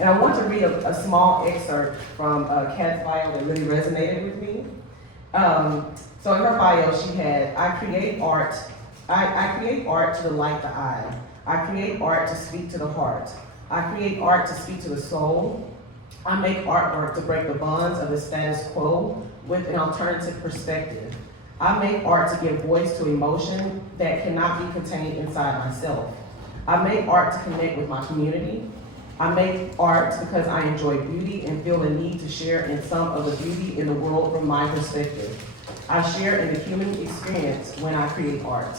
And I want to read a small excerpt from Kat's bio that really resonated with me. So in her bio, she had, I create art to delight the eye. I create art to speak to the heart. I create art to speak to the soul. I make artwork to break the bonds of the status quo with an alternative perspective. I make art to give voice to emotion that cannot be contained inside myself. I make art to connect with my community. I make art because I enjoy beauty and feel the need to share in some of the beauty in the world from my perspective. I share in the human experience when I create art.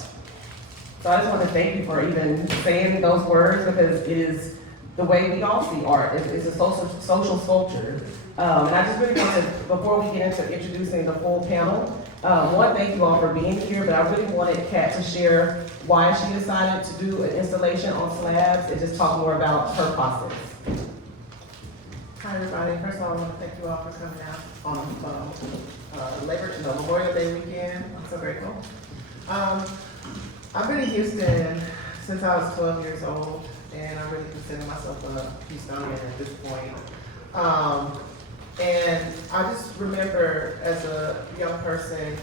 So I just want to thank you for even saying those words, because it is the way we all see art. It's a social sculpture. And I just really want to, before we get into introducing the full panel, one, thank you all for being here, but I really wanted Kat to share why she decided to do an installation on slabs and just talk more about her process. Hi everybody, first of all I want to thank you all for coming out on Memorial Day weekend. I'm so grateful. I've been in Houston since I was 12 years old, and I really consider myself a Houstonian at this point. And I just remember as a young person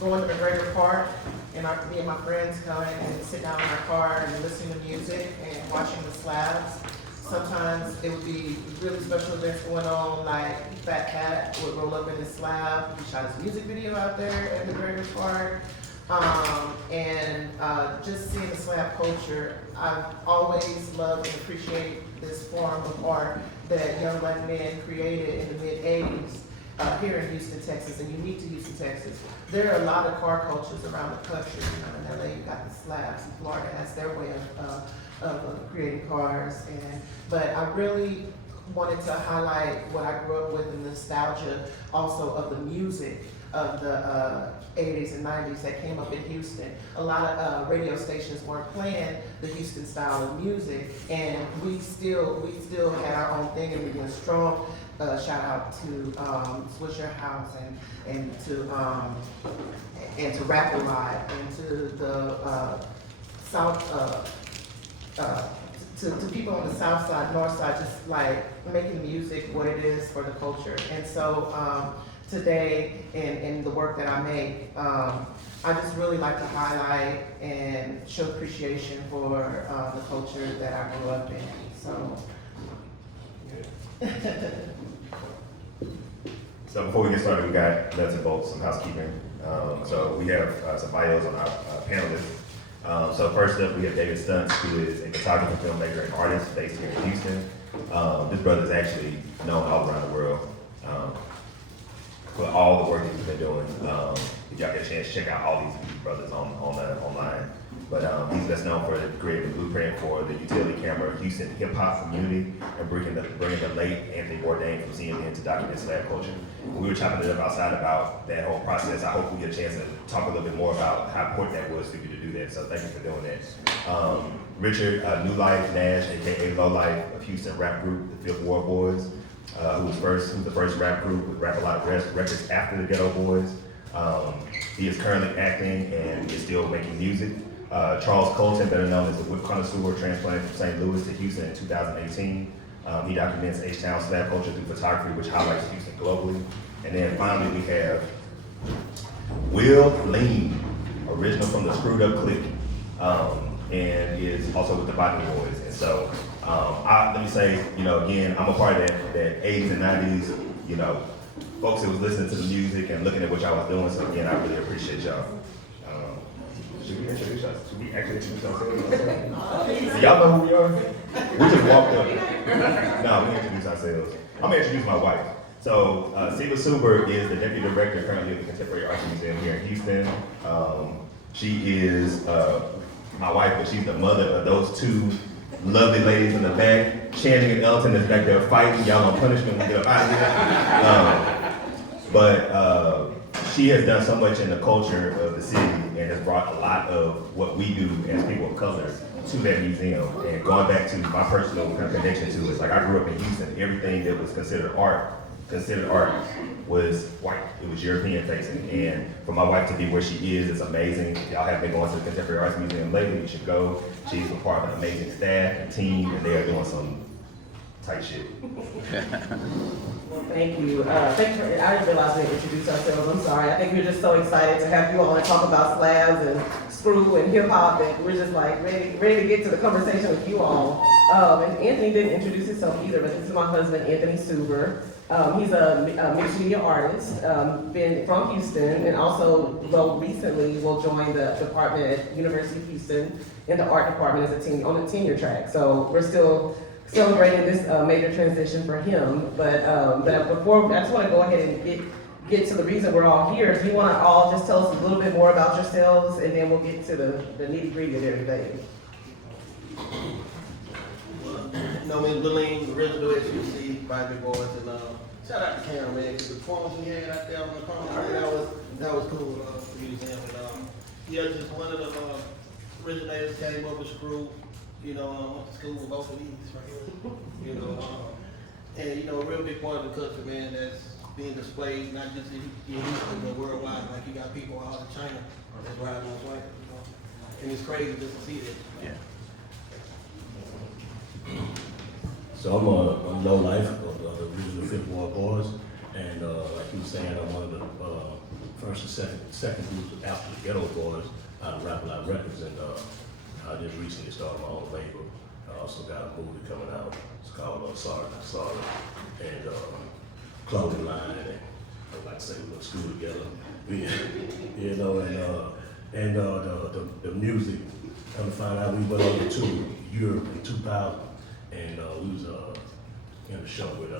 going to McGregor Park, and me and my friends going and sit down in our car and listening to music and watching the slabs. Sometimes it would be really special events going on, like Fat Cat would roll up in his slab. He shot his music video out there at McGregor Park. Just seeing the slab culture, I've always loved and appreciated this form of art that young black men created in the mid-'80s here in Houston, Texas, and unique to Houston, Texas. There are a lot of car cultures around the country. You know, in LA, you got the slabs, and Florida has their way of creating cars. But I really wanted to highlight what I grew up with, and the nostalgia also of the music of the 80s and 90s that came up in Houston. A lot of radio stations weren't playing the Houston style of music, and we still had our own thing, and we were strong. Shout out to Swisher House and to Rap Alive and to the South. To people on the south side, north side, just like making music what it is for the culture. And so today, in the work that I make, I just really like to highlight and show appreciation for the culture that I grew up in. So. So before we get started, we got nuts and bolts, some housekeeping. So we have some bios on our panelists. So first up, we have David Stuntz, who is a photographer, filmmaker, and artist based here in Houston. This brother is actually known all around the world for all the work that he's been doing. If y'all get a chance, check out all these brothers online. But he's best known for creating the blueprint for the utility camera Houston hip hop community and bringing the late Anthony Bourdain from CNN to document slab culture. We were chopping it up outside about that whole process. I hope we get a chance to talk a little bit more about how important that was for you to do that. So thank you for doing that. Richard, New Life Nash, aka Low Life of Houston rap group, the Fifth Ward Boys, who's the first rap group with Rap a Lot of records after the Ghetto Boys. He is currently acting and is still making music. Charles Colton, better known as the Whip Connoisseur, transplanted from St. Louis to Houston in 2018. He documents H-Town slab culture through photography, which highlights Houston globally. And then finally, we have Will Lean, original from the Screwed Up Clique, and is also with the Botany Boys. And so, let me say, again, I'm a part of that 80s and 90s, folks that was listening to the music and looking at what y'all was doing. So again, I really appreciate y'all. Should we introduce us? Should we actually introduce ourselves? Y'all know who we are? We just walked up. No, we introduce ourselves. I'm gonna introduce my wife. So, Siva Suber is the Deputy Director currently of the Contemporary Arts Museum here in Houston. She is my wife, but she's the mother of those two lovely ladies in the back. Channing and Elton is back there fighting. Y'all on punishment when we get up out of here. She has done so much in the culture of the city and has brought a lot of what we do as people of color to that museum. And going back to my personal kind of connection to it, it's like I grew up in Houston. Everything that was considered art was white. It was European facing. And for my wife to be where she is amazing. If y'all have been going to the Contemporary Arts Museum lately, you should go. She's a part of an amazing staff and team, and they are doing some tight shit. Well, thank you. Thank you. I didn't realize we introduced ourselves. I'm sorry. I think we're just so excited to have you all and talk about slabs and screw and hip hop that we're just like ready to get to the conversation with you all. And Anthony didn't introduce himself either, but this is my husband, Anthony Suber. He's a mixed media artist, been from Houston, and also, well, recently will join the department at University of Houston in the art department as a team on the tenure track. So we're still celebrating this major transition for him. But before, I just want to go ahead and get to the reason we're all here. Do you want to all just tell us a little bit more about yourselves, and then we'll get to the nitty gritty of everything. No, me, Lilleen, original SUC, Bible Boys, and shout out to Cameron, man, because the performance we had out there on the corner, man, that was cool to use him. And yeah, just one of the originators came up with Screw, you know, went to school with both of these right here, you know, and you know, a real big part of the culture, man, that's being displayed not just in Houston but worldwide. Like you got people out of China that's riding on flags, you know, and it's crazy just to see that. Yeah. So I'm a low life of the original Fifth Ward Boys, and like you were saying, I'm one of the first and second groups after the Ghetto Boys out of Rap Live Records, and I just recently started my own label. I also got a movie coming out. It's called Sorry Not Sorry, and clothing line, and I like to say we go to school together, you know, and the music. Come to find out, we went over to Europe in 2000. And we was in a show with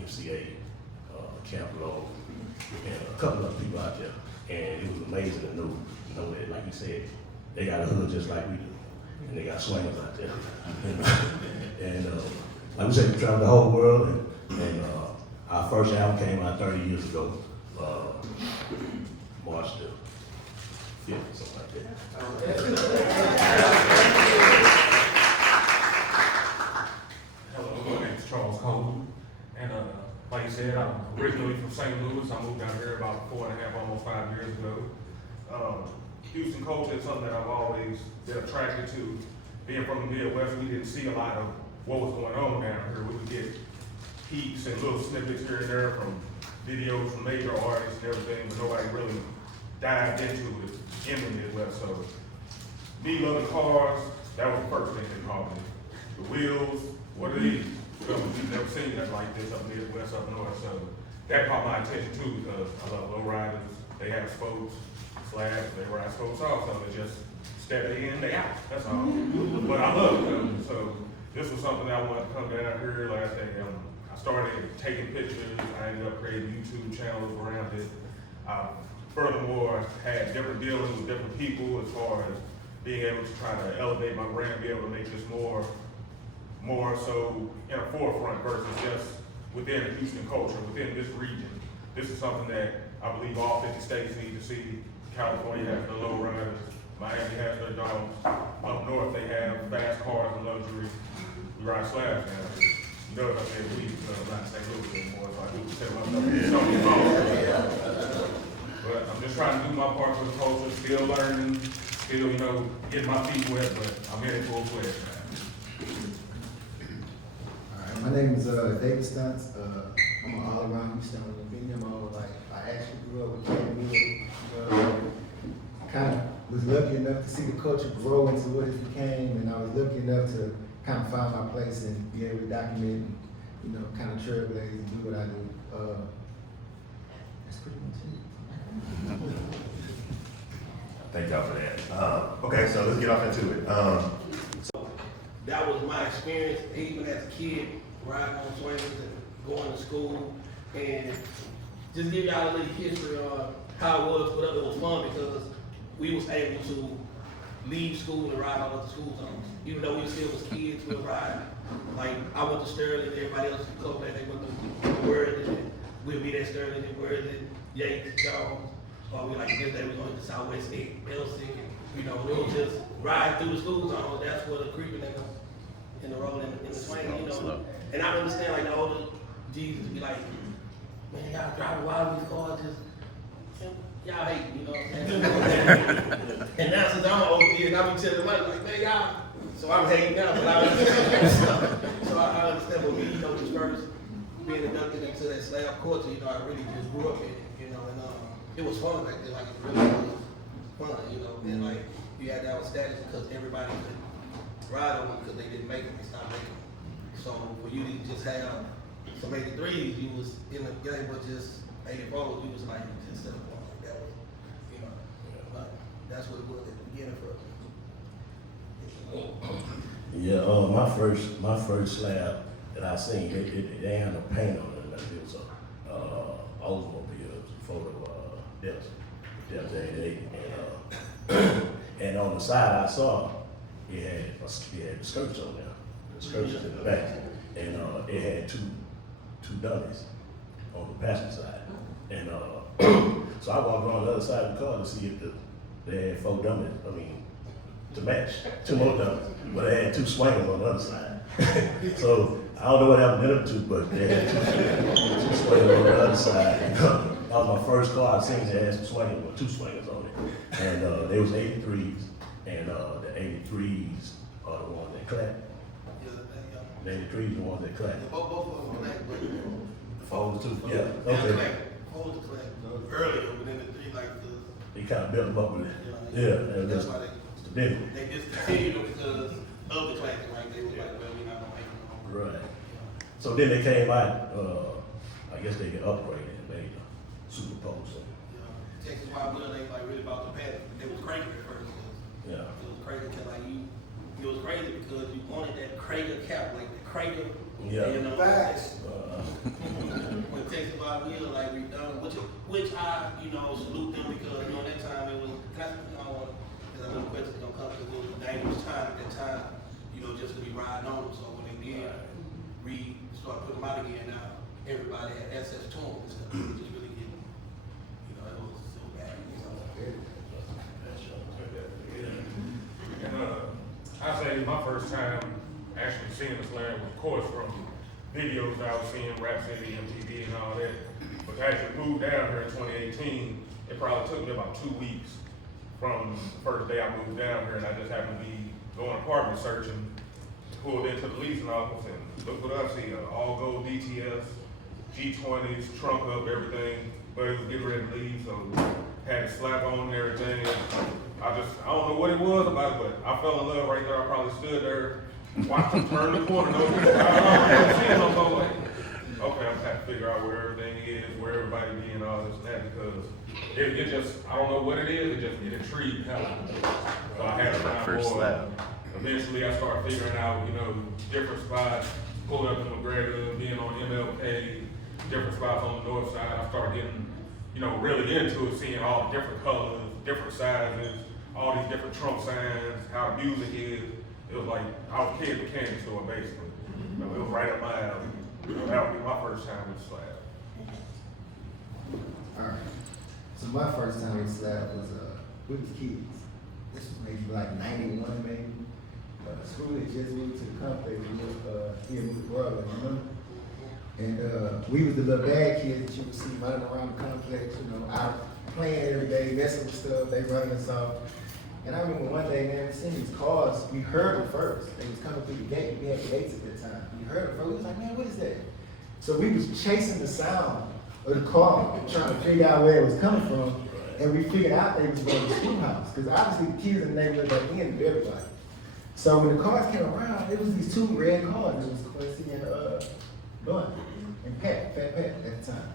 MCA, Camp Low, and a couple of people out there. And it was amazing to know that, like you said, they got a hood just like we do. And they got swingers out there. And like we said, we traveled the whole world. And our first album came out 30 years ago, March the 5th, something like that. Like you said, I'm originally from St. Louis. I moved down here about 4.5, almost 5 years ago. Houston culture is something that I've always been attracted to. Being from the Midwest, we didn't see a lot of what was going on down here. We would get peeks and little snippets here and there from videos from major artists and everything, but nobody really dived into it in the Midwest. So me loving cars, that was the first thing they called me. The wheels, what are these? We've never seen that like this up Midwest, up north, so that caught my attention too because I love low riders. They have spokes, slabs, they ride spokes also. It's just step in, they out, that's all. But I love them, so this was something that I wanted to come down here. Like I said, I started taking pictures, I ended up creating YouTube channels around it. Furthermore, I had different dealings with different people as far as being able to try to elevate my brand, be able to make this more so in a forefront versus just within the Houston culture, within this region. This is something that I believe all 50 states need to see. California has their low riders, Miami has their dogs, up north they have fast cars and luxury. We ride slabs now. You know what I said, I'm not St. Louis anymore, so I do say myself. But I'm just trying to do my part for the culture, still learning, still, you know, getting my feet wet, but I'm in it full fledged now. My name is David Stunts. I'm an all-around Houston Olympian. I actually grew up with Kenwood. Kind of was lucky enough to see the culture grow into what it became, and I was lucky enough to kind of find my place and be able to document and, you know, kind of trailblaze and do what I do. That's pretty much it. Thank y'all for that. Okay, so let's get off into it. So that was my experience, even as a kid, riding on swings and going to school, and just give y'all a little history on how it was. But it was fun because we was able to leave school and ride all of the school zones. Even though we still was kids, we'll ride. Like I went to Sterling, everybody else in Copeland, they went to Worthing, and we'll be at Sterling and Worthing, Yates, Jones. Or we like this day we going to Southwest 8, Belsing, and you know, we'll just ride through the school zone. That's where the creeping in the road in the swing, you know. And I understand like the older Jesus be like, man, y'all driving wild these cars, just y'all hate, you know what I'm saying? And now since I'm an old kid, I be telling them like, man, y'all. So I'm hating now, but I into that slab culture, you know, I really just grew up in it, you know, and it was fun back then, like it really was fun, you know, and like you had to have a status because everybody could ride on them because they didn't make them, they stopped making them. So for you to just have some 83s, you was in the game, but just 84s, you was like just set up on like that was, you know, but that's what it was at the beginning for us. Yeah, my first slab that I seen, they had no paint on it. It was a Oldsmobile, it was a photo, Delta 88, and on the side I saw it had the skirts on there, the skirts in the back, and it had two dummies on the passenger side, and so I walked around the other side of the car to see if they had 4 dummies. I mean, to match, 2 more dummies, but they had 2 swingers on the other side. So I don't know what happened to them 2, but they had 2 swingers on the other side. That was my first car I seen that had some swingers, with 2 swingers on it, and they was 83s, and the 83s are the ones that clap. The 83s the ones that clap. Both of them black, but the Fold too, yeah, They okay. clap, fold the clap earlier, but then the 3 like the. They kind of built them up with it. Yeah, and that's that's why big. they discontinued them because of the classic, like they was like, well, we're not gonna make them no more. Right. So then they came out, I guess they get upgraded and made a super post. Texas Wild Blood ain't like really about the pattern. It was crazy at first. Yeah. It was crazy because like it was crazy because you wanted that Krager cap, like the Krager. Yeah. You know. Facts. When Texas Wild Blood like redone, which I salute them because at that time it was. Because I know the question's gonna come because it was a dangerous time at that time. Just to be riding on them. So when they did start putting them out again, now everybody had access to them. So it was just really getting. It was so bad. And I say my first time actually seeing the SLAB was, of course, from videos that I was seeing, Rap City, MTV, and all that. But to actually move down here in 2018, it probably took me about 2 weeks from the first day I moved down here, and I just happened to be going apartment searching, pulled into the leasing office, and look what I see, all gold DTS, G20s, trunk up, everything, but it was getting ready to leave, so had a slap on and everything. I don't know what it was about it, but I fell in love right there. I probably stood there, watched him turn the corner. I was seeing them go like, okay, I'm trying to figure out where everything is, where everybody be and all this and that, because it just, I don't know what it is, it intrigued hell. So I had to find more. Eventually I started figuring out, different spots, pulling up in McGregor, being on MLK, different spots on the north side. I started getting, really into it, seeing all the different colors, different sizes, all these different trunk signs, how the music is. It was like, I was a kid at the candy store, basically. It was right up my alley. That would be my first time with SLAB. Alright, so my first time with SLAB was, we was kids. This was maybe like 91 maybe. School had just moved to the complex, here in Broadway, remember? And we was the little bad kids that you would see running around the complex, out playing every day, messing with stuff, they running us off. And I remember one day, man, we seen these cars, we heard them first. They was coming through the gate, we had gates at that time. We heard them first, we was like, man, what is that? So we was chasing the sound of the car, trying to figure out where it was coming from. And we figured out they was going to the schoolhouse, because obviously the kids in the neighborhood back then knew everybody. So when the cars came around, it was these 2 red cars. It was Quincy and Blunt and Pat at the time.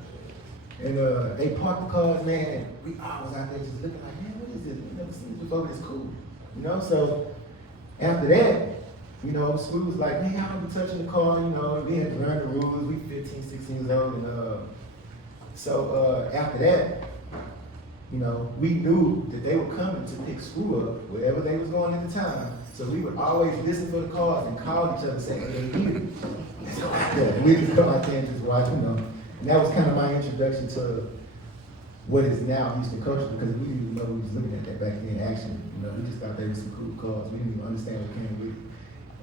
And they parked the cars, man, and we all was out there just looking like, man, what is this? We never seen this before, but it's cool. So after that, school was like, man, y'all don't be touching the car, we had to learn the rules. We 15, 16 years old, and so after that, we knew that they were coming to pick school up wherever they was going at the time. So we would always listen for the cars and call each other and say, hey, they need it. Let's go out there. And we just come out there and just watch, And that was kind of my introduction to what is now Houston culture, because we didn't even know we was looking at that back then in action. We just thought they were some cool cars. We didn't even understand what came with it.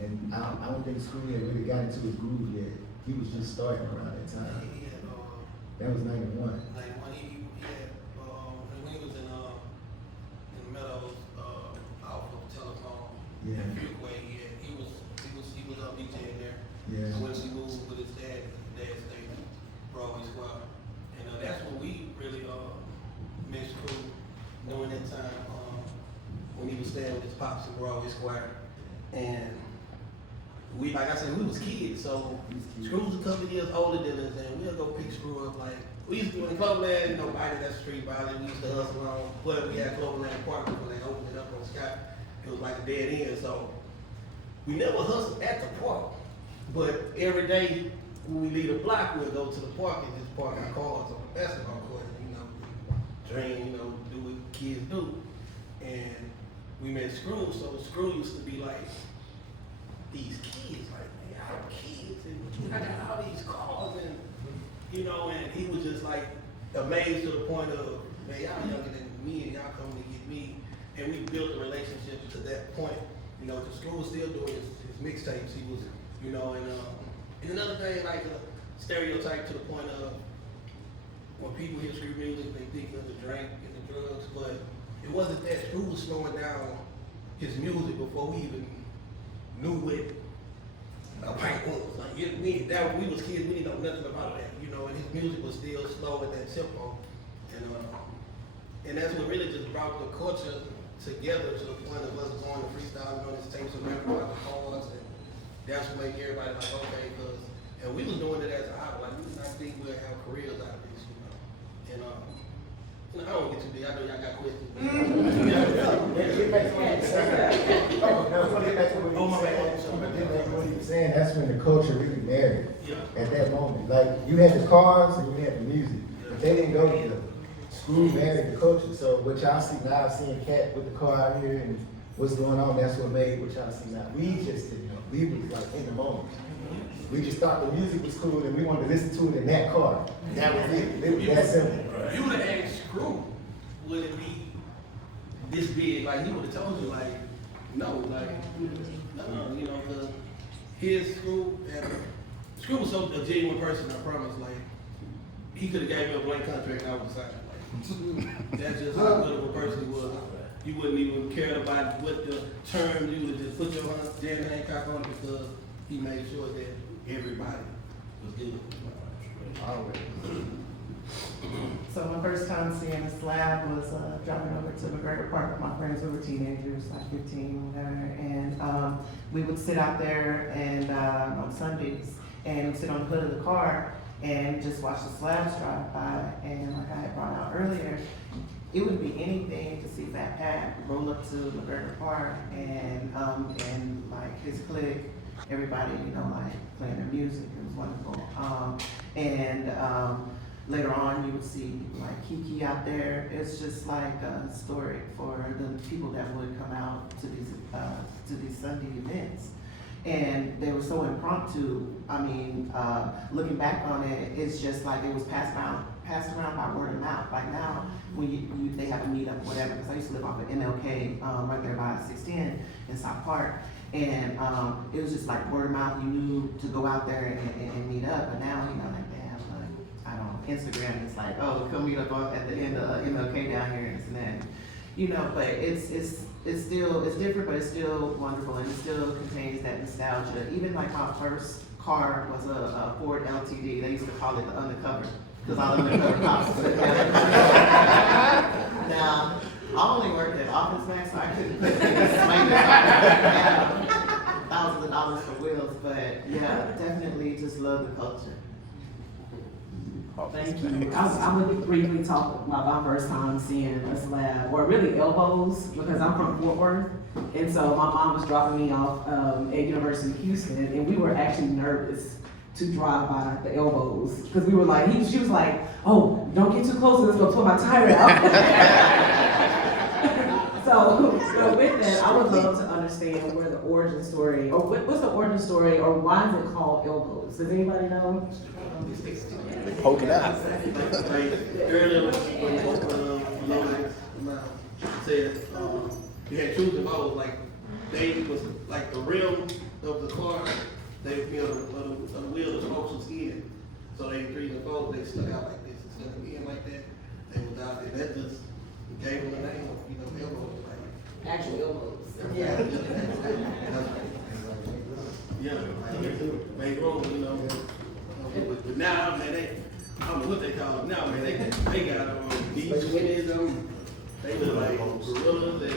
And I don't think school had really got into his groove yet. He was just starting around that time. That was 91. When he was in the Meadows, off of Telephone, Yeah. and Freeway, he was DJing there. Yeah. So when he moved with his dad stayed in Broadway pops and we're always square. And we, like I said, we was kids, so Screw's a couple of years older than us, and we'll go pick Screw up. Like, we used to, when Cloverland, nobody that's street violent, we used to hustle on, but we had Cloverland Park when they opened it up on Scott. It was like a dead end, so we never hustled at the park. But every day when we leave the block, we'll go to the park and just park our cars on the basketball court, and, dream, do what kids do. And we met Screw, so Screw used to be like, these kids, like, man, y'all kids, and I got all these cars, and and he was just like amazed to the point of, man, y'all younger than me, and y'all come to get me. And we built a relationship to that point. The Screw was still doing his mixtapes. He was, and another thing, like a stereotype to the point of when people hear Screw music, they think of the drink and the drugs, but it wasn't that. Screw was slowing down his music before we even knew what a pint was. Like, we was kids, we didn't know nothing about that, and his music was still slow at that tempo. And that's what really just brought the culture together to the point of us going to freestyling on his tapes and rapping about the cars, and that's what made everybody like, okay, and we was doing it as a hobby, like, we did not think we'd have careers out of this, And I don't get too deep, I know y'all got questions. Get back to what you were saying. What he was saying, that's when the culture really married. At that moment, like, you had the cars and you had the music, but they didn't go together. Screw married the culture. So what y'all see now, seeing Cat with the car out here and what's going on, that's what made what y'all see now. We just didn't know. We was like in the moment. We just thought the music was cool and we wanted to listen to it in that car. That was it. It was that simple. You would have asked Screw, would it be this big? Like, he would have told you, like, no, his Screw, and Screw was so a genuine person, I promise. Like, he could have gave me a blank contract, I would have signed it. Like, that's just how good of a person he was. You wouldn't even care about what the term, you would just put your Jan Hancock on it because he made sure that everybody was good. So my first time seeing a SLAB was driving over to McGregor Park with my friends who were teenagers, like 15, whatever, and we would sit out there and on Sundays and sit on the hood of the car and just watch the SLABs drive by. And like I had brought out earlier, it would be anything to see Fat Pat roll up to McGregor Park and like his clique, everybody, like playing their music. It was wonderful. Later on, you would see like Kiki out there. It's just like historic for the people that would come out to these Sunday events. And they were so impromptu. I mean, looking back on it, it's just like it was passed around by word of mouth. Like now, when they have a meetup, whatever, because I used to live off of MLK, right there by 610 in South Park. And it was just like word of mouth. You knew to go out there and meet up. But now, like they have Instagram. It's like, oh, come meet up at the end of MLK down here and that. But it's different, but it's still wonderful, and it still contains that nostalgia. Even like my first car was a Ford LTD. They used to call it the undercover because all the undercover cops were together. Now, I only worked at Office Max, so I couldn't put thousands of dollars for wheels, but yeah, definitely just love the culture. Thank you. I would briefly talk about my first time seeing a SLAB, or really Elbows, because I'm from Fort Worth. And so my mom was dropping me off at University of Houston, and we were actually nervous to drive by the Elbows. Because we were like, she was like, oh, don't get too close, it's gonna pull my tire out. So with that, I would love to understand where the origin story, or what's the origin story, or why is it called Elbows? Does anybody know? They poke it out. Earlier, when said you had shoes and bows, like they was like the rim of the car, the wheel, the spokes was in. So they three and four, they stuck out like this instead of being like that. They was out there. That just gave them the name of elbows. Like Actual elbows. yeah, make room, But now, man, I don't know what they call it now, man. They got beach winners, They look like gorillas and,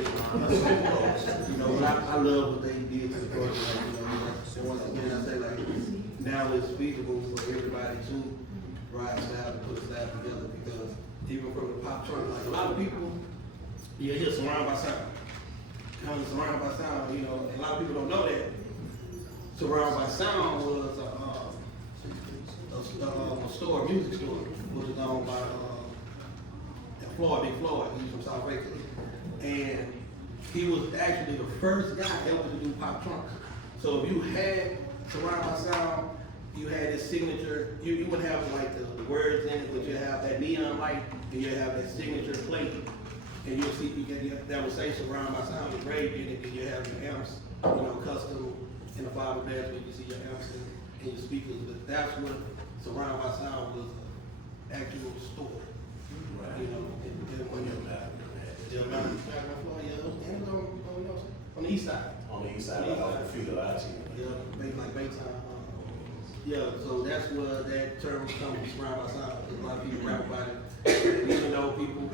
you know, but I love what they did to the culture, like, you know, and once again, I say like, now it's feasible for everybody to ride slab and put a slab together, because even from the pop trunk, like a lot of people, you hear surrounded by sound. Kind of surrounded by sound, you know, and a lot of people don't know that. Surrounded by Sound was a store, a music store, which was owned by Floyd, Big Floyd. He's from South Waco. And he was actually the first guy ever to do pop trunks. So if you had Surrounded by Sound, you had his signature, you would have like the words in it, but you have that neon light, and you have that signature plate. And you'll see, that would say Surrounded by Sound engraved in it, and you have your amps, you know, custom in the fiber dash, where you see your amps and your speakers. But that's what Surrounded by Sound was, an actual store. Right. You know, and when you're on the east side. On the east side, like the field of IT. Yeah, like Baytown. Yeah, so that's where that term comes, Surrounded by Sound. Because a lot of people rap about it. Even though people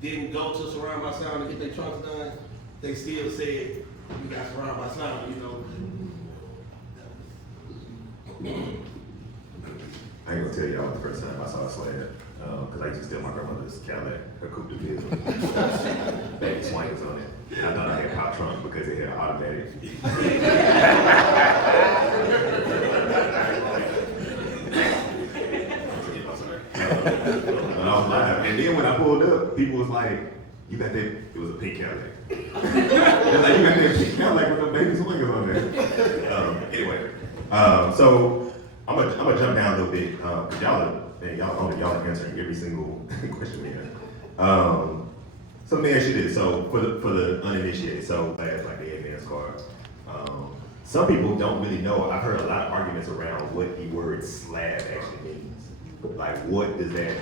didn't go to Surrounded by Sound to get their trunks done, they still said, we got Surrounded by Sound, you know. I ain't gonna tell y'all the first time I saw a slab, cause I used to steal my grandmother's Cadillac, her Coupe de Ville. Baby swingers on it. And I thought I had pop trunk because it had automatic. When I was live, and then when I pulled up, people was like, "You got that?" It was a pink Cadillac. They're like, "You got that pink Cadillac with the baby swingers on there." Anyway, so I'm gonna jump down a little bit, cause y'all are answering every single question we have. So let me ask you this: so for the uninitiated, so like the advance card, some people don't really know. I've heard a lot of arguments around what the word slab actually means. Like, what does that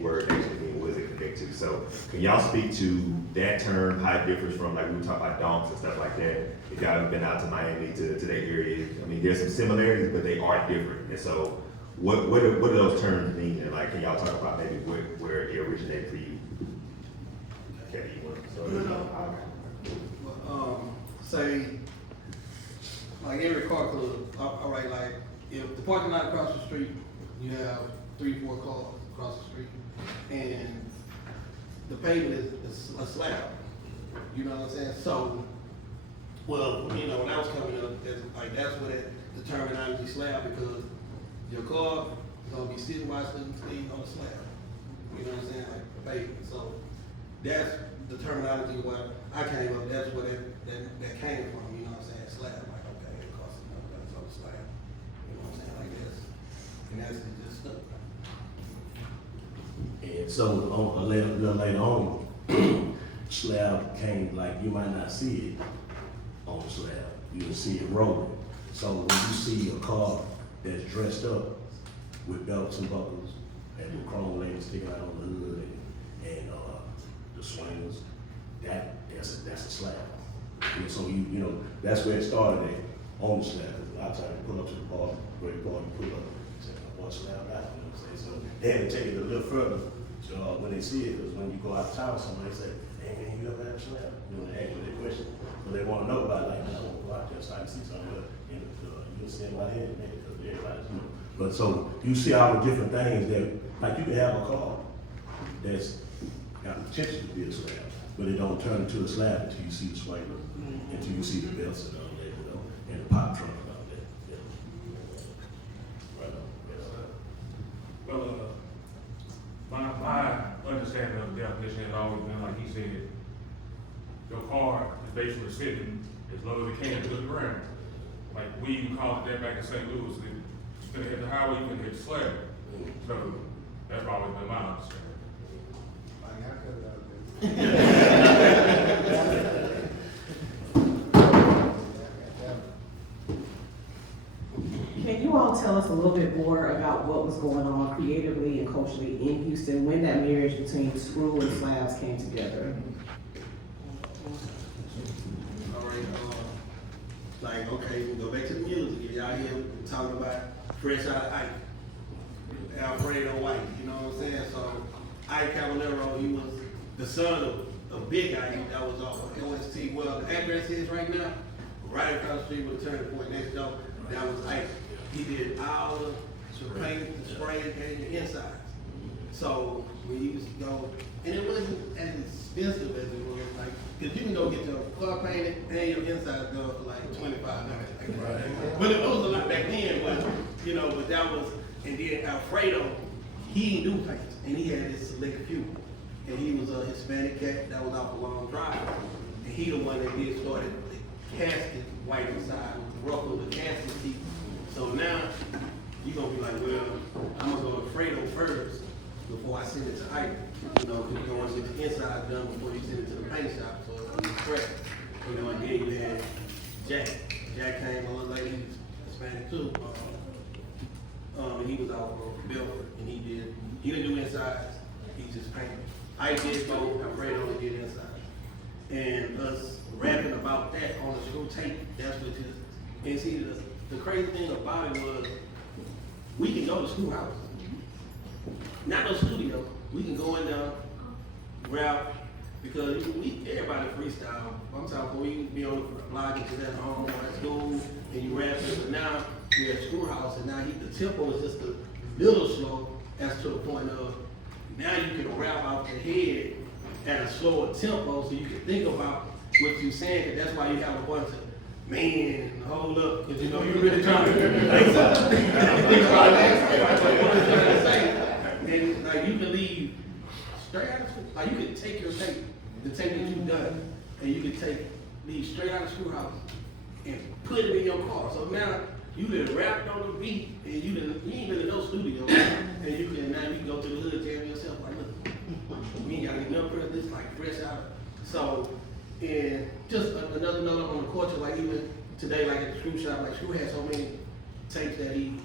word actually mean? What does it connect to? So can y'all speak to that term, how it differs from, like, we were talking about donks and stuff like that? If y'all have been out to Miami, to that area, I mean, there's some similarities, but they are different. And so what do those terms mean? And like, can y'all talk about maybe where it originated for you? Okay, you want to start? Say, like every car club, all right, like if the parking lot across the street, you have 3-4 cars across the street, and the pavement is a slab. You know what I'm saying? So, well, you know, when I was coming up, that's what the terminology slab, because your car is gonna be sitting on the slab. You know what I'm saying? Like the pavement. So that's the terminology where I came up. That's where that came from. You know what I'm saying? Slab. Like, okay, it costs enough, that's on the slab. You know what I'm saying? Like this, and that's just stuff. And so a little later on, slab came, like, you might not see it on the slab. You will see it rolling. So when you see a car that's dressed up with belts and buckles and the chrome lanes sticking out on the hood and the swingers, that's a slab. And so you know that's where it started at, on the slab. Because a lot of times you pull up to the bar, where the bar, you pull up and say, I want slab out. You know what I'm saying? So they had to take it a little further when they see it, because when you go out of town, somebody say, hey man, you ever had a slab? You know, they ask you that question. So they want to know about it, like, I want to go out there so I can see something, and you'll see in my head, man, because everybody's, you know. But so you see all the different things that, like, you can have a car that's got the potential to be a slab, but it don't turn into a slab until you see the swinger, until you see the belts and all that, you know, and the pop trunk and all that. Yeah. Right on. Yes. Well, my understanding of the definition has always been, like he said, your car is basically sitting as low as it can to the ground. Like we even called it that back in St. Louis. It's gonna hit the highway, you can hit the slab. So that's always been my understanding. Can you all tell us a little bit more about what was going on creatively and culturally in Houston when that marriage between screw and slabs came together? All right, like, okay, we go back to the music. If y'all here talking about Fresh Out of Ike, Alfredo White, you know what I'm saying? So Ike Caballero, he was the son of a big guy that was off of OST. Well, the address is right now, right across the street with the turning point next door. That was like, he did all the paint, the spray, and the insides. So we used to go, and it wasn't as expensive as it was, like, cause you can go get your car painted and your insides done for like $25. But it was a lot back then, but, you know, but that was, and then Alfredo, he didn't do paints, and he had his select few. And he was a Hispanic cat that was off a long drive. And he the one that did started the casket white inside with the ruffle of the casket teeth. So now, you're gonna be like, well, I'm gonna go to Alfredo first before I send it to Ike. You know, because you don't want to get the inside done before you send it to the paint shop, so it'll be fresh. You know, and then you had Jack. Jack came, a little lady, he was Hispanic too. And he was out for Belford, and he didn't do insides, he just painted. I did both, Alfredo did inside. And us rapping about that on the screw tape, that's what just, and see, the crazy thing about it was, we can go to school house. Not no studio, we can go in there, rap, because everybody freestyle. I'm talking, we be on the block, and sit at home, or at school, and you rap it, but now we're at schoolhouse, and now the tempo is just a little slow, as to the point of, now you can rap out your head at a slower tempo, so you can think about what you're saying, and that's why you have a bunch of man and hold up, because you know you're really trying to think about what you're trying to say. And like you can leave straight out of school, like you can take your tape, the tape that you've done, and you can leave straight out of schoolhouse and put it in your car. So now you done rapped on the beat, and you ain't been in no studio, and you can go to the hood, tell yourself like, look, we ain't got enough for this, like fresh out. So, and just another note on the culture, like even today, like at the Screw shop, like Screw had so many tapes that he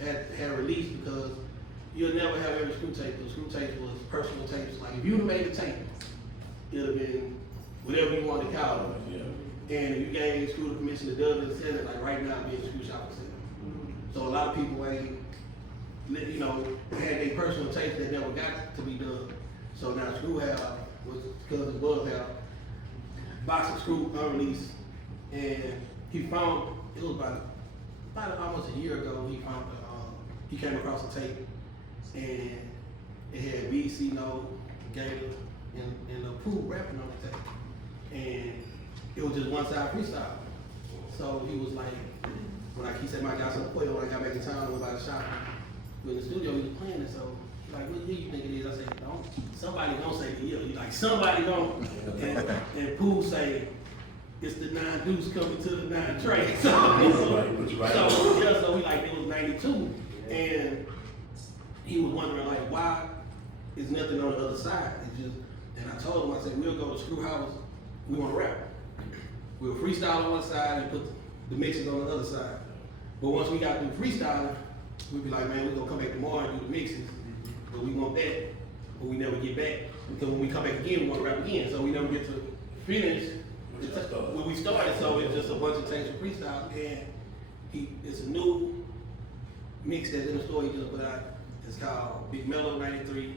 had released, because you'll never have every Screw tape. The Screw tape was personal tapes. Like if you'd have made a tape, it'd have been whatever you wanted to call it. Yeah. And if you gave Screw the permission to do it and sell it, like right now, being Screw shop is selling. So a lot of people ain't, you know, had their personal tapes that never got to be done. So now Screw was because it was box of Screw unreleased, and he found, it was about almost a year ago, he came across a tape, and it had BC Note, Gator, and the Pooh rapping on the tape, and it was just one side freestyle. So he was like, he said, "I got something for you." When I got back in town, I went by the shop, in the studio, he was playing it. So he's like, "What do you think it is?" I said, somebody gonna say the year. He's like, somebody gonna, and Pooh say, "It's the 9 deuce coming to the 9 train." So we like, it was 92, and he was wondering like, why is nothing on the other side? It's just, and I told him, I said, we'll go to Screw House, we wanna rap. We'll freestyle on one side and put the mixes on the other side. But once we got through freestyling, we'd be like, man, we're gonna come back tomorrow and do the mixes, but we want that, but we never get back. Because when we come back again, we wanna rap again, so we never get to finish when we started, so it's just a bunch of takes of freestyle, and it's a new mix that's in the store he just put out. It's called Big Mellow 93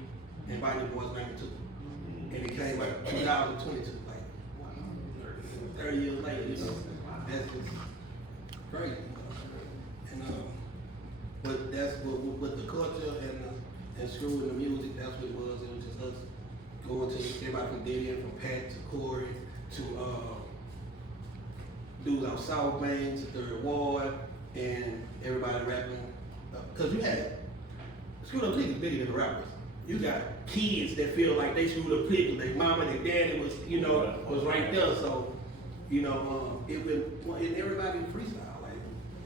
and Mighty Boys 92. And it came like 2022, like 30 years later, you know. That's just great. And but that's with the culture and Screw and the music, that's what it was. It was just us going to everybody from Diddy, from Pat to Corey to dudes out South Main to Third Ward, and everybody rapping. Cause you had Screwed Up Click is bigger than the rappers. You got kids that feel like they screwed up quick, their mama, their daddy was, you know, was right there. So, you know, and everybody freestyle. Like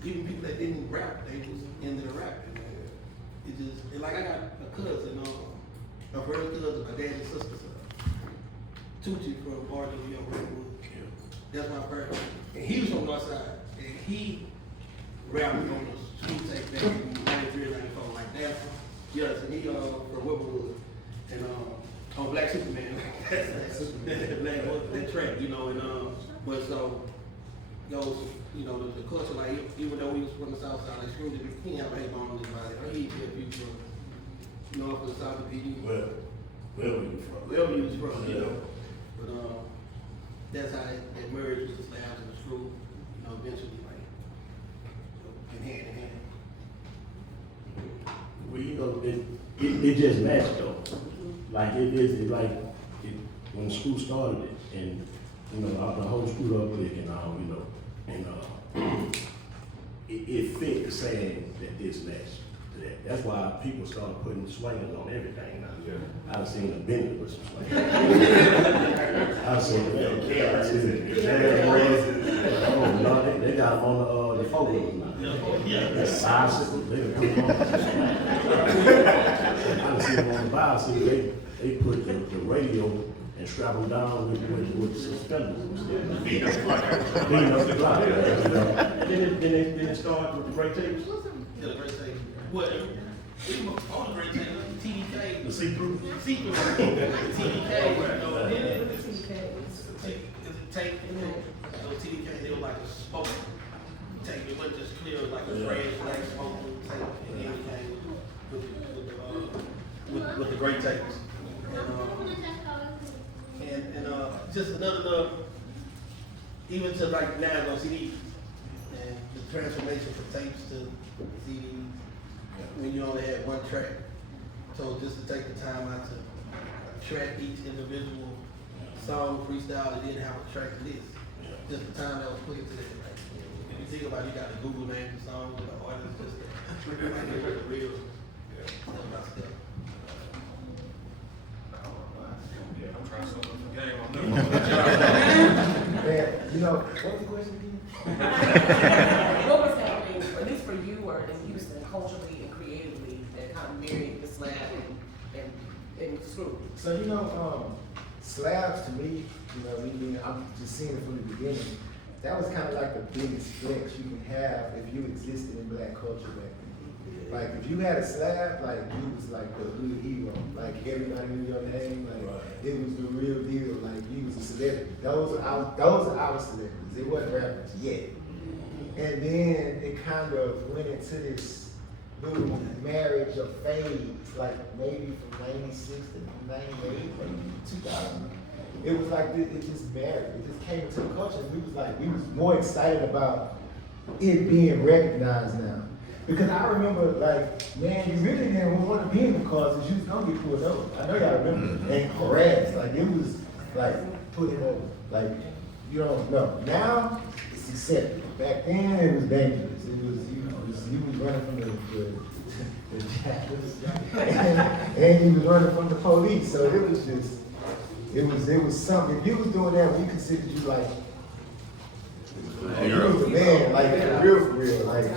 even people that didn't rap, they was into the rapping. It just, like I got a cousin, a first cousin, my daddy's sister's Tucci from Barton, New York, Redwood. That's my first. And he was from North Side, and he rapped on the street tape back in 93, 94, like that. Yes, and he from Whipplewood, and on Black Superman, that track, you know, and but so goes, you know, the culture, like even though we was from the South Side, like Scrooge, he didn't have a hate on anybody. He did people from North and South of PD. Wherever you from. Wherever you was from, you know. But, that's how it merged with the slabs and the screw, you know, eventually, like, in hand in hand. Well, you know, it just matched though. Like when the school started it, and you know, the whole school up click and all, you know, and it fit saying that this matched to that. That's why people started putting swingers on everything now. Yeah. I've seen a Bennett with some swingers. I've seen oh no, they got them on the four wheels now. That's bicycle, they can put them on. I see them on the bicycle, they put the radio and strap them down with suspenders. Beat up the block. And then it started with the brake tapes. Yeah, the great tape. What? All the great tape, TDK. The see-through. See-through. TDK, you know, is it tape? So TDK, they were like a smoke tape. It wasn't just clear, it was like a red, black smoke tape. And then it came with the great tapes. And just another, even to like now on CD, and the transformation from tapes to CD, when you only had one track. So just to take the time out to track each individual song, freestyle, it didn't have a track list. Just the time that was put into that. Like, if you think about it, you got to Google name the song with the artist, just to like the real step by step. I'm trying something for the game. I'm never. Man, you know, what was the question again? What was happening, at least for you or in Houston, culturally and creatively, that kind of married the slab and screw? So, you know, slabs to me, you know, I'm just seeing it from the beginning. That was kind of like the biggest flex you can have if you existed in black culture back then. Like, if you had a slab, like, you was like the real hero. Like, everybody knew your name. Like, it was the real deal. Like, you was a celebrity. Those are our celebrities. It wasn't rappers yet. And then it kind of went into this little marriage of fades, like maybe from 96 to 98, maybe 2000. It was like, it just married. It just came into the culture. And we was more excited about it being recognized now. Because I remember, like, man, you really didn't want to be in the cars because you was going to get pulled over. I know y'all remember. And harassed. Like, it was, like, put him over. Like, you don't know. Now, it's accepted. Back then, it was dangerous. It was, you was running from the jackals. And you was running from the police. So it was just, it was something. If you was doing that, we considered you, like, you was a man, like, for real. Like,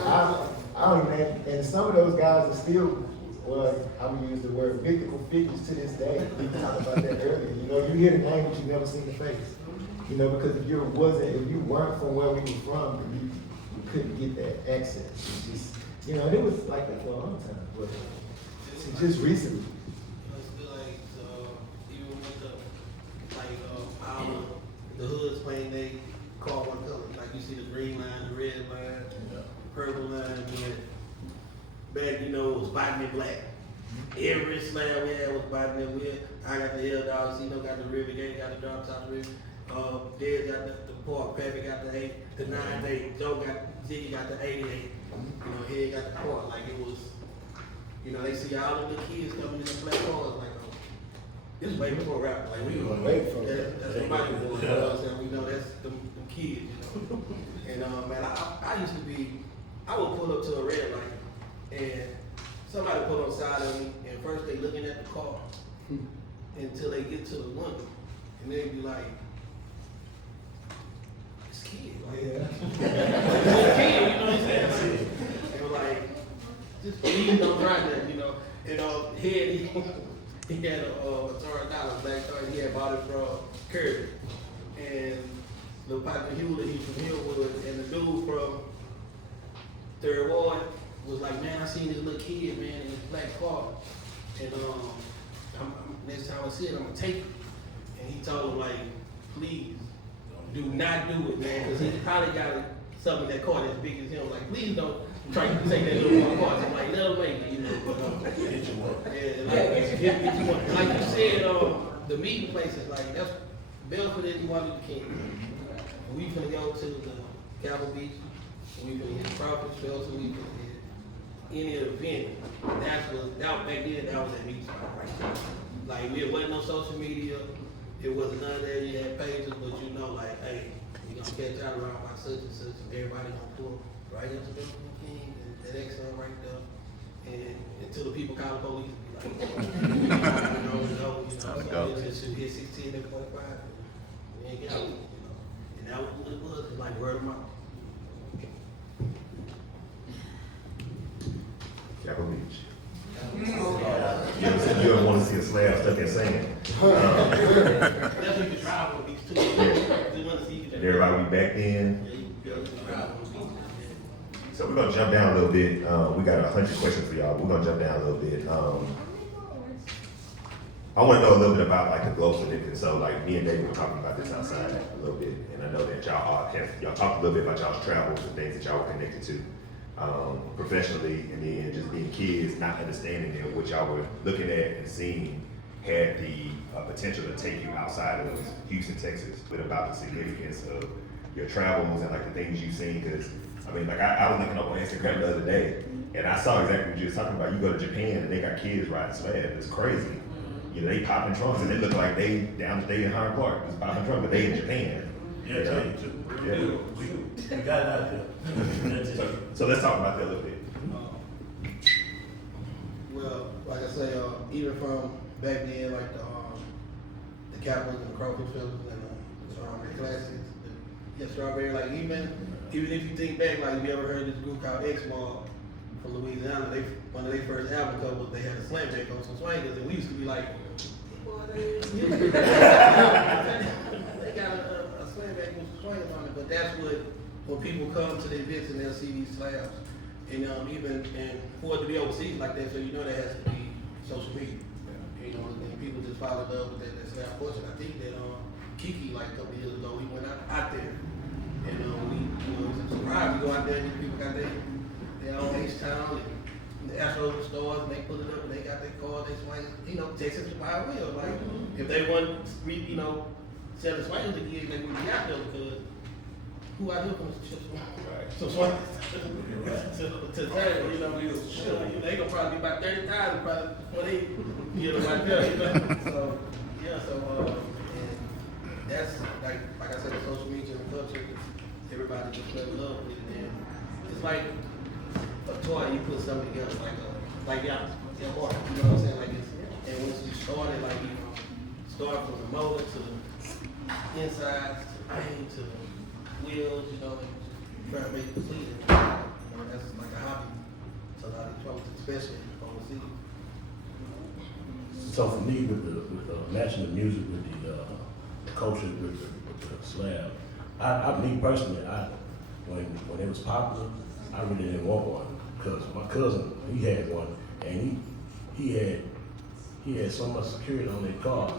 I don't even, and some of those guys are still, well, I'm gonna use the word mythical figures to this day. We talked about that earlier. You know, you hear the name, but you never seen the face. You know, because if you weren't from where we were from, you couldn't get that access. It's just, you know, and it was like that for a long time, but it's just recently. It's like, even with the hoods playing, they call one color. Like you see the green line, the red line, purple line, and back, you know, it was Botany Black. Every slab we had was Botany Black. I got the L Dog, Cino got the River Gang, got the Drop Top River. Dez got the Park, Peppy got the 9-8, Joe got, Ziggy got the 88. You know, Head got the Park. Like it was, you know, they see all of the kids coming in the black cars, like, oh, this way before rap. Like we were wait for that's what my people was, and we know that's them kids, you know. And man, I used to be, I would pull up to a red light, and somebody pull on the side of me, and first they looking at the car until they get to the window, and they'd be like, "This kid, like, this kid," you know what I'm saying? They were like, "Just please don't drive that," you know. And he had a $100 black car. He had bought it from Kirby, and the Papa Hewlett, he's from Hillwood, and the dude from Third Ward was like, "Man, I seen this little kid, man, in this black car, and next time I see it, I'm gonna take it." And he told him, like, "Please, do not do it, man, because he probably got something in that car that's big as him. Like, please don't try to take that little one car." So I'm like, "Let him make it, you know." Get you one. Yeah, like, get you one. And like you said, the meeting places, like, that's Belford is Martin Luther King. We finna go to the Capitol Beach, we finna hit Crawford Shelter, we finna hit any event. That was back then, that was that meeting spot right there. Like, it wasn't no social media, it wasn't none of that, you had pages, but you know, like, hey, we gonna catch out around by such and such, and everybody gonna pull right into Belford King, and that Exxon right there. And until the people call the police, be like, so it's just should hit 16 and 45, we ain't got it, and that was what it was, it's like word of mouth. Capitol Beach. You don't want to see a slab stuck in sand. That's what you can drive on the beach too. Just wanna see you. And everybody be back then. Yeah, you can drive on the beach. So we're gonna jump down a little bit. We got 100 questions for y'all. We're gonna jump down a little bit. I want to know a little bit about like the glow certificate. So like me and David were talking about this outside a little bit, and I know that y'all talked a little bit about y'all's travels and things that y'all were connected to professionally, and then just being kids, not understanding that what y'all were looking at and seeing had the potential to take you outside of Houston, Texas. But about the significance of your travels and like the things you've seen, because I mean, like I was looking up on Instagram the other day, and I saw exactly what you were talking about. You go to Japan and they got kids riding slab. It's crazy. You know, they popping trunks and they look like they downstate in Highland Park, just popping trunks, but they in Japan. Yeah, You know? we got it out there. So let's talk about that a little bit. Well, like I say, even from back then, like the Capitals and the Crawford Fields and the Strawberry Classics, Strawberry, like even if you think back, like you ever heard this group called X-Mob from Louisiana, one of their first album covers, they had a slam jack on some swingers, and we used to be like, they got a slam jack with some swingers on it, but that's what, when people come to the events and they'll see these slabs, and and for it to be overseas like that, so you know there has to be social media. You know, and people just followed up with that slab portion. I think that Kiki, like a couple years ago, we went out there. And we was surprised. We go out there and people got their own H-Town and the Astros stores, and they put it up and they got their car, they swing, Texas Wild Wheel. Like, if they wasn't, selling swingers again, they wouldn't be out there because who out here from the chips? So swingers to turn, they gonna probably be about 30,000 probably before they get them right there, So, yeah, and that's like I said, the social media and culture, everybody just fell in love with it, and it's like a toy. You put something together, like your art. You know what I'm saying? Like and once you start it, start from the motor to the inside, to the paint, to the wheels, and try to make it complete. That's like a hobby to a lot of folks, especially overseas. So for me, with the matching the music with the culture with the slab, me personally, when it was popular, I really didn't want one because my cousin, he had one, and he had so much security on his car,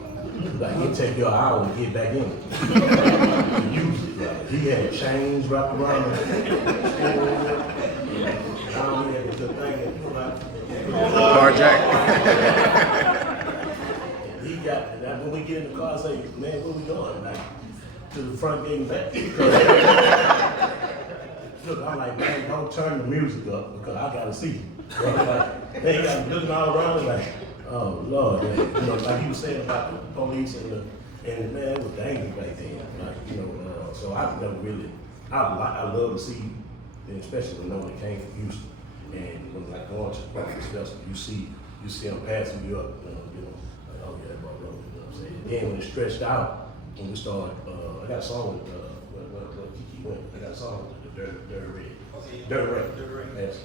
like he'd take you an hour to get back in it. To use it. Like, he had chains wrapped around it. Now he had a good thing that Car jack. He got that when we get in the car, I say, man, where we going? Like, to the front gate and back. Look, I'm like, man, don't turn the music up because I gotta see. Like, they got me looking all around like, oh Lord, man. Like he was saying about the police and man, it was dangerous back then. Like, so I've never really, I love to see, and especially when they came from Houston, and when like going to breakfast festival, you see them passing you up, like, oh yeah, bro, you know what I'm saying? And then when it stretched out, when we started, I got a song with what Kiki went. I got a song with the Dirty Red. Dirty Red. That's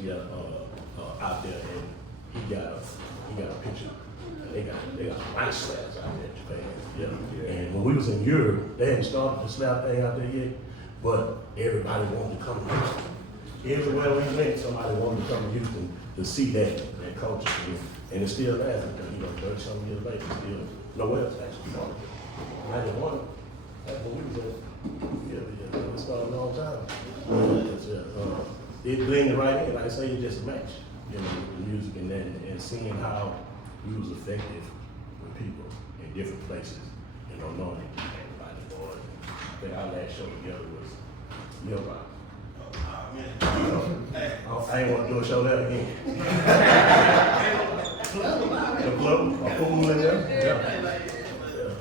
out there, and he got a picture. They got nice slabs out there in Japan. Yeah. And when we was in Europe, they hadn't started the slab thing out there yet, but everybody wanted to come to Houston. Everywhere we went, somebody wanted to come to Houston to see that culture, and it's still there. 30-something years later, still nowhere else actually started it. And I didn't want it. That's when we was there. Yeah, it started a long time. It blended right in, like I say, it just matched, the music and seeing how we was effective with people in different places, knowing that everybody boys. I think our last show together was Nearby. Oh, man. Hey. I ain't want to do a show there again. The club, a pool in there. Yeah.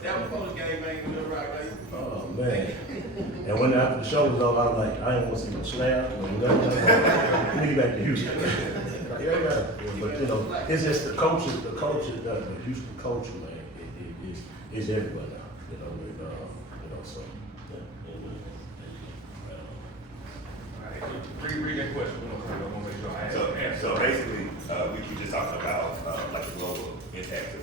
That was before the game, man. You know, right, right? Oh, man. And when after the show was over, I was like, I ain't want to see no SLAB. Nigga back to Houston. Yeah. But you know, it's just the culture, the Houston culture, man, is everywhere now. You know, so. Read that question one more time. I want to make sure I answer. So basically, we just talking about like the global impact of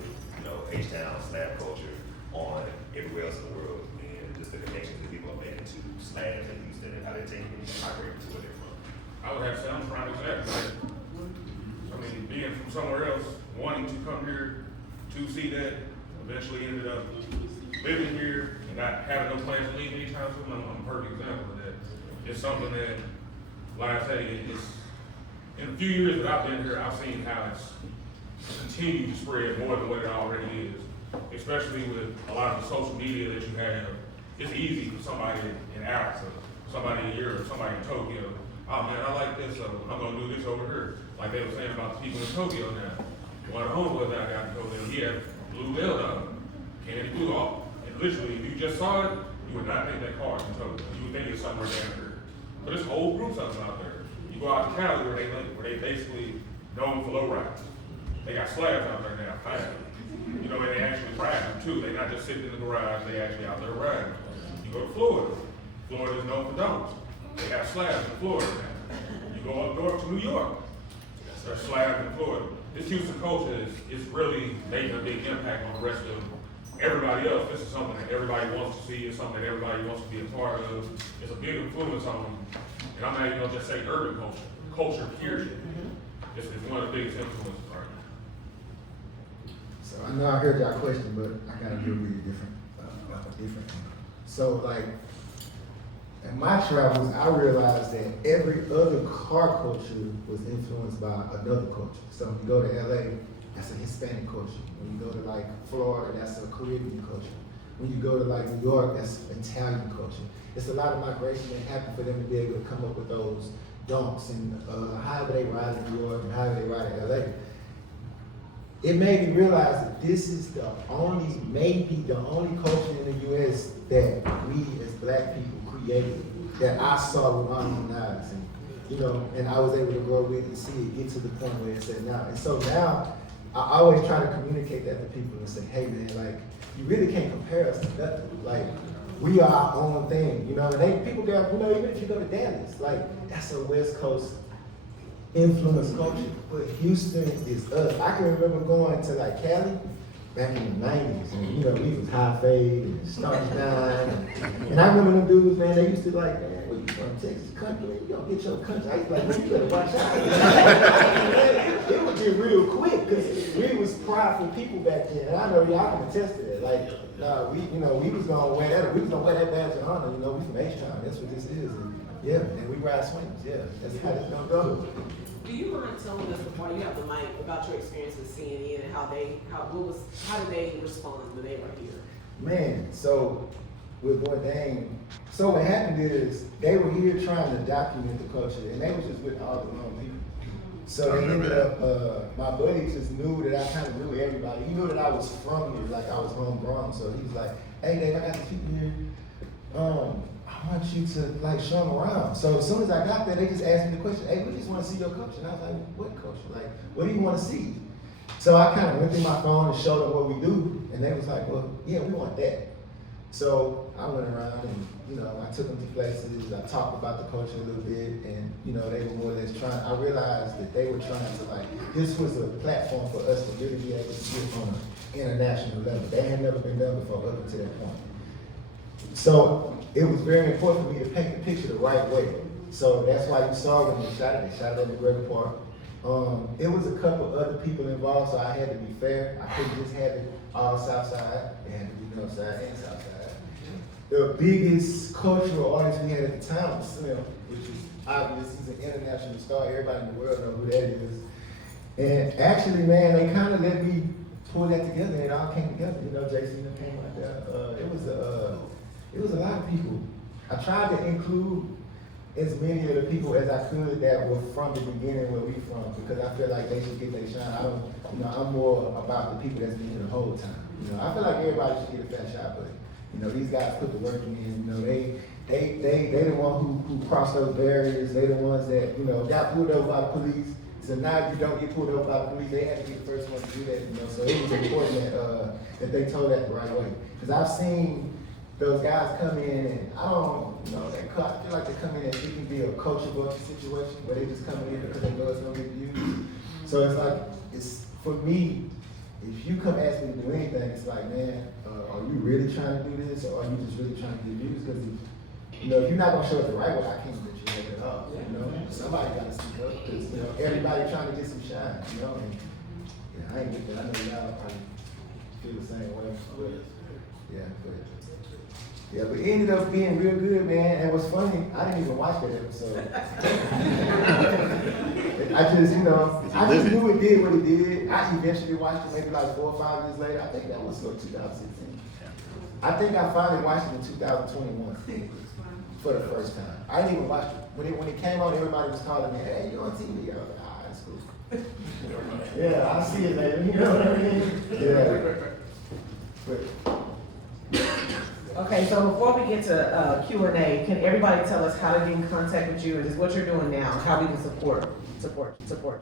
H-Town SLAB culture on everywhere else in the world, and just the connections that people are making to SLAB and Houston and how they take and migrate to where they're from. I would have some prime example. I mean, being from somewhere else, wanting to come here to see that, eventually ended up living here and not having no plans to leave anytime soon. I'm a perfect example of that. It's something that, like I say, it's in a few years that I've been here, I've seen how it's continued to spread more than what it already is. Especially with a lot of the social media that you have, it's easy for somebody in Africa, somebody in Europe, somebody in Tokyo. Oh man, I like this, I'm gonna do this over here. Like they were saying about the people in Tokyo now. One of the homeboys that I got to go there, he had blue belt on, candy blue off. And literally, if you just saw it, you would not think that car is in Tokyo. You would think it's somewhere down here. But there's whole groups of them out there. You go out to Cali where they basically known for low rides. They got slabs out there now, finally. You know, and they actually ride them too. They're not just sitting in the garage, they actually out there riding. You go to Florida. Florida's known for domes. They have slabs in Florida now. You go up north to New York. There's slabs in Florida. This Houston culture is really making a big impact on the rest of everybody else. This is something that everybody wants to see. It's something that everybody wants to be a part of. It's a big influence on, and I'm not even gonna just say urban culture period. It's one of the biggest influences right now. So I know I heard y'all question, but I got a really different. So like, in my travels, I realized that every other car culture was influenced by another culture. So when you go to LA, that's a Hispanic culture. When you go to like Florida, that's a Caribbean culture. When you go to like New York, that's Italian culture. It's a lot of migration that happened for them to be able to come up with those dumps and however they ride in New York and however they ride in LA. It made me realize that this is maybe the only culture in the US that we as black people created, that I saw with my own eyes. And I was able to grow with and see it get to the point where it's at now. And so now, I always try to communicate that to people and say, hey man, like, you really can't compare us to nothing. Like, we are our own thing, and people go, even if you go to Dallas, like, that's a West Coast influence culture, but Houston is us. I can remember going to like Cali back in the 90s, and we was high fade and stars down, and I remember them dudes, man, they used to like, man, where you from, Texas country, you don't get your country. I used to like, man, you better watch out. It would get real quick, because we was prideful people back then, and I know y'all can attest to that. Like, we was gonna wear that badge of honor, we from H-Town, that's what this is. And we ride swings, that's how this gonna go. Do you mind telling us, before you have the mic, about your experience with CNN and how did they respond when they were here? Man, so with Bourdain, so what happened is they were here trying to document the culture, and they was just with all the wrong people. So they ended up, my buddy just knew that I kind of knew everybody. He knew that I was from here, like I was homegrown. So he was like, hey Dave, I got these people here. I want you to like show them around. So as soon as I got there, they just asked me the question, hey, we just want to see your culture. And I was like, what culture? Like, what do you want to see? So I kind of went through my phone and showed them what we do. And they was like, well, yeah, we want that. So I went around and, I took them to places. I talked about the culture a little bit. And, they were more or less trying. I realized that they were trying to this was a platform for us to really be able to get on an international level. That had never been done before up until that point. So it was very important for me to paint the picture the right way. So that's why you saw when they shot it at McGregor Park. It was a couple other people involved, so I had to be fair. I couldn't just have it all Southside. It had to be North Side and Southside. The biggest cultural artist we had at the time was Slim, which is obvious. He's an international star. Everybody in the world knows who that is. And actually, man, they kind of let me pull that together. It all came together. JC came out there. it was a lot of people. I tried to include as many of the people as I could that were from the beginning where we from, because I feel like they should get their shine. I don't, you know, I'm more about the people that's been here the whole time. You know, I feel like everybody should get a fair shot, but, you know, these guys put the work in, you know, they the one who crossed those barriers, they the ones that, you know, got pulled over by the police. So now if you don't get pulled over by the police, they had to be the first one to do that, you know, so it was important that they told that the right way. Because I've seen those guys come in and I don't, you know, I feel like they come in and it can be a coachable situation where they just come in because they know it's gonna get views. So it's like, it's, for me, if you come ask me to do anything, it's like, man, are you really trying to do this or are you just really trying to get views? Because, you know, if you're not gonna show it the right way, I can't let you have it up, you know? Somebody gotta speak up because, you know, everybody trying to get some shine, you know? And, yeah, I ain't get that. I know y'all probably feel the same way. But, yeah, but it ended up being real good, man. And what's funny, I didn't even watch that episode. I just, you know, I just knew it did what it did. I eventually watched it maybe like 4 or 5 years later. I think that was like 2016. I think I finally watched it in 2021 for the first time. I didn't even watch it. When it came out, everybody was calling me, hey, you're on TV. I was like, ah, that's cool. Yeah, I'll see it later. You know what I mean? Yeah. But, Okay, so before we get to Q&A, can everybody tell us how to get in contact with you? Is this what you're doing now? How we can support?